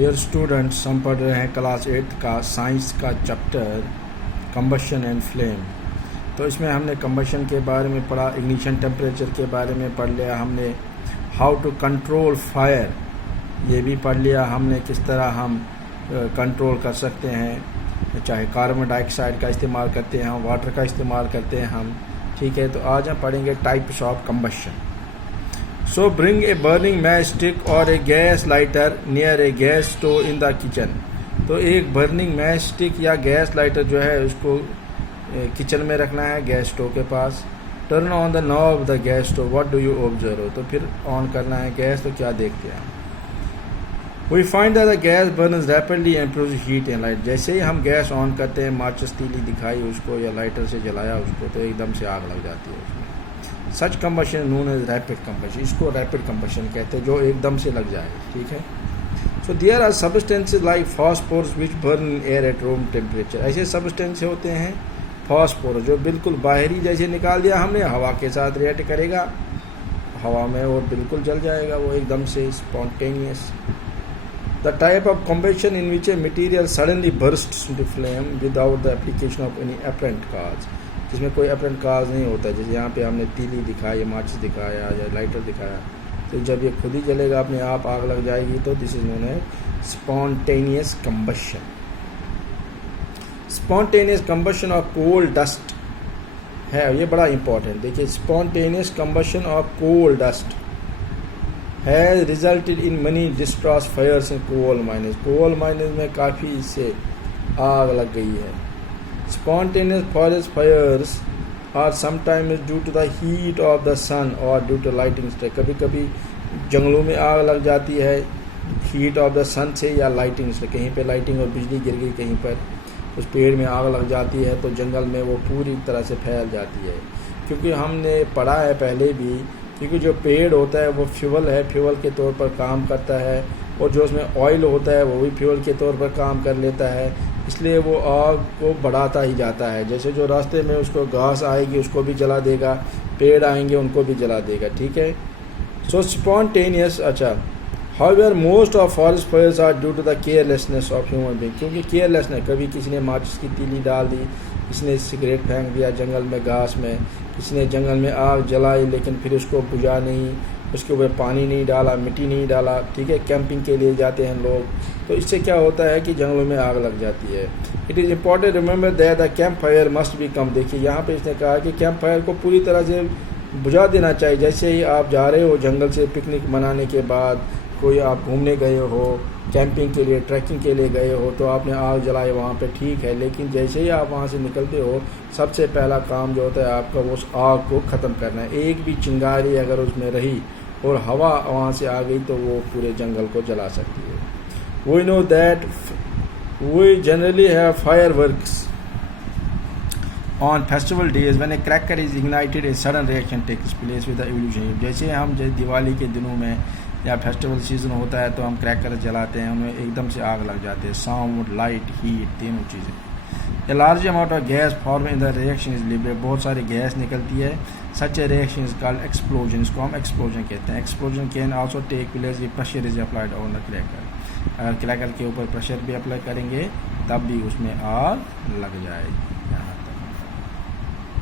Dear students, हम पढ़ रहे हैं क्लास 8 का साइंस का चैप्टर कंबशन एंड फ्लेम। तो इसमें हमने कंबशन के बारे में पढ़ा, इग्निशन टेम्परेचर के बारे में पढ़ लिया हमने, हाउ टू कंट्रोल फायर ये भी पढ़ लिया हमने, किस तरह हम कंट्रोल कर सकते हैं, चाहे कार्बन डाइऑक्साइड का इस्तेमाल करते हैं, वाटर का इस्तेमाल करते हैं हम। ठीक है, तो आज हम पढ़ेंगे types of combustion. So bring a burning matchstick or a gas lighter near a gas stove in the kitchen। तो एक बर्निंग मैच स्टिक या गैस लाइटर जो है उसको किचन में रखना है, गैस स्टोव के पास। Turn on the knob of the gas stove, what do you observe. तो फिर ऑन करना है गैस, तो क्या देखते हैं। We find that the gas burns rapidly and produce heat and light. जैसे ही हम गैस ऑन करते हैं, माचिस तीली दिखाई उसको या लाइटर से जलाया उसको, तो एकदम से आग लग जाती है उसमें। Such combustion known as rapid combustion, इसको रैपिड कंबशन कहते हैं, जो एकदम से लग जाए। ठीक है, so there are substances like phosphorus which burn in air at room temperature. ऐसे सब्सटेंस होते हैं फॉस्फोरस जो बिल्कुल बाहरी जैसे निकाल दिया हमने, हवा के साथ रिएक्ट करेगा हवा में और बिल्कुल जल जाएगा वो एकदम से, spontaneous. The type of combustion in which a material suddenly bursts into flame without the application of any apparent cause, जिसमें कोई अपरेंट काज नहीं होता। जैसे यहाँ पे हमने तीली दिखाई, माचिस दिखाया या लाइटर दिखाया, तो जब ये खुद ही जलेगा अपने आप आग लग जाएगी, तो this is known as spontaneous combustion. Spontaneous combustion of coal dust है, ये बड़ा इंपॉर्टेंट। देखिए, spontaneous combustion of coal dust has resulted in many disastrous fires in coal mines. Coal mines में काफ़ी इससे आग लग गई है। Spontaneous forest fires are sometimes due to the heat of the sun or due to lighting strike। कभी कभी जंगलों में आग लग जाती है हीट ऑफ द सन से या लाइटिंग से, कहीं पे लाइटिंग और बिजली गिर गई, कहीं पर उस पेड़ में आग लग जाती है तो जंगल में वो पूरी तरह से फैल जाती है। क्योंकि हमने पढ़ा है पहले भी, क्योंकि जो पेड़ होता है वो फ्यूल है, फ्यूल के तौर पर काम करता है, और जो उसमें ऑयल होता है वो भी फ्यूल के तौर पर काम कर लेता है, इसलिए वो आग को बढ़ाता ही जाता है। जैसे जो रास्ते में उसको घास आएगी उसको भी जला देगा, पेड़ आएंगे उनको भी जला देगा। ठीक है, सो स्पॉन्टेनियस। अच्छा, however most of forest fires are due to the carelessness of human being. क्योंकि केयरलेसनेस, कभी किसी ने माचिस की तीली डाल दी, किसी ने सिगरेट फेंक दिया जंगल में घास में, किसी ने जंगल में आग जलाई लेकिन फिर उसको बुझा नहीं, उसके ऊपर पानी नहीं डाला, मिट्टी नहीं डाला। ठीक है, कैंपिंग के लिए जाते हैं लोग, तो इससे क्या होता है कि जंगलों में आग लग जाती है। It is important remember that the campfire must be come. देखिए यहाँ पे इसने कहा कि कैंप फायर को पूरी तरह से बुझा देना चाहिए। जैसे ही आप जा रहे हो जंगल से पिकनिक मनाने के बाद, कोई आप घूमने गए हो, कैंपिंग के लिए, ट्रैकिंग के लिए गए हो, तो आपने आग जलाई वहाँ पे, ठीक है, लेकिन जैसे ही आप वहाँ से निकलते हो सबसे पहला काम जो होता है आपका वो उस आग को ख़त्म करना है। एक भी चिंगारी अगर उसमें रही और हवा वहाँ से आ गई तो वो पूरे जंगल को जला सकती है। We know that we generally have fireworks on festival days when a cracker is ignited, a sudden reaction takes place with the illusion। जैसे हम दिवाली के दिनों में या फेस्टिवल सीजन होता है तो हम क्रैकर जलाते हैं, उनमें एकदम से आग लग जाती है। साउंड, लाइट, हीट, तीनों चीज़ें। A large amount of gas form in the reaction is liberated। बहुत सारी गैस निकलती है। Such a reaction is called explosion। इसको हम एक्सप्लोजन कहते हैं। Explosion can also take place if pressure is applied on the cracker। अगर cracker के ऊपर प्रेशर भी अप्लाई करेंगे तब भी उसमें आग लग जाएगी।